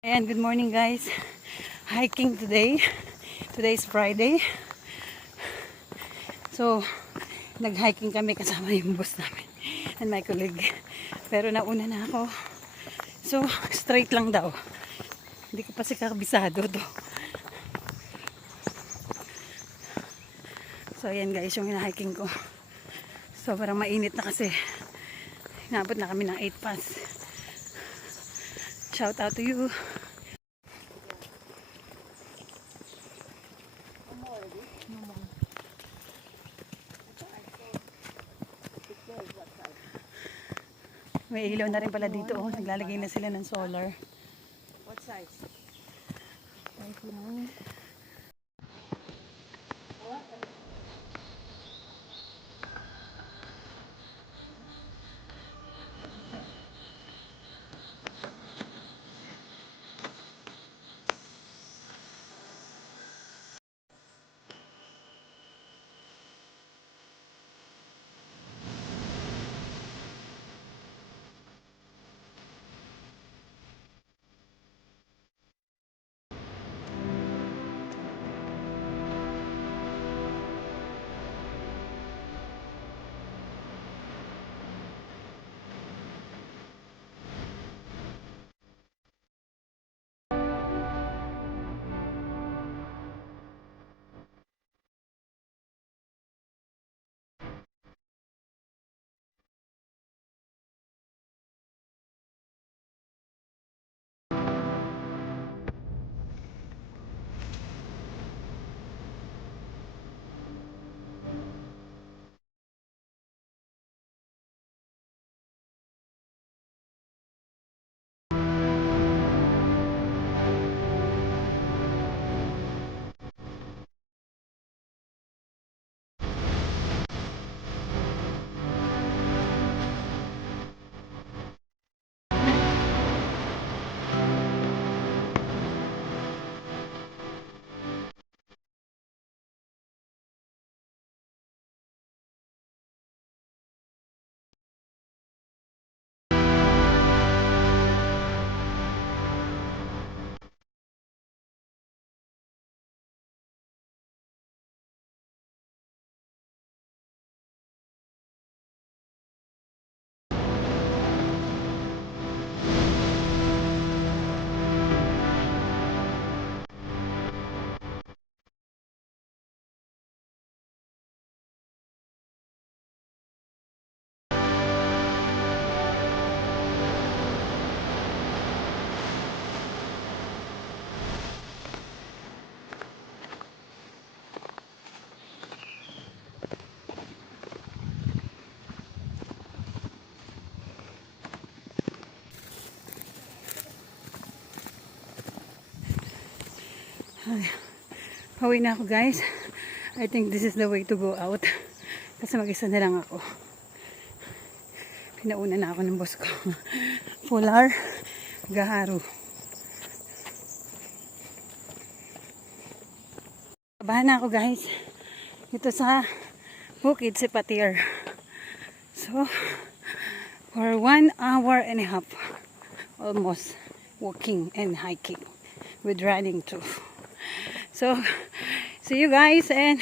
And good morning guys. Hiking today. Today is Friday. So, nag-hiking kami kasama yung boss namin and my colleague. Pero nauna na ako. So, straight lang daw. Hindi ko pa si kabisado to. So, ayan guys yung hina-hiking ko. So, parang mainit na kasi. Inabot na kami ng 8 pass. Shout out to you. May ilaw na rin pala dito. Oh. Naglalagay na sila ng solar. What size? Pauwi na ako guys. I think this is the way to go out. Kasi mag-isa na lang ako. Pinauna na ako ng boss ko. Polar Gaharu. Kabahan na ako guys. Dito sa Bukid Sipatir. So, for 1 hour and a half almost walking and hiking with running too. So, see you guys and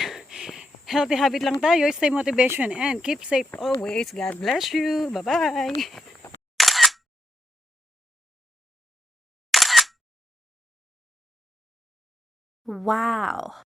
healthy habit lang tayo. Stay motivation and keep safe always. God bless you. Bye-bye. Wow.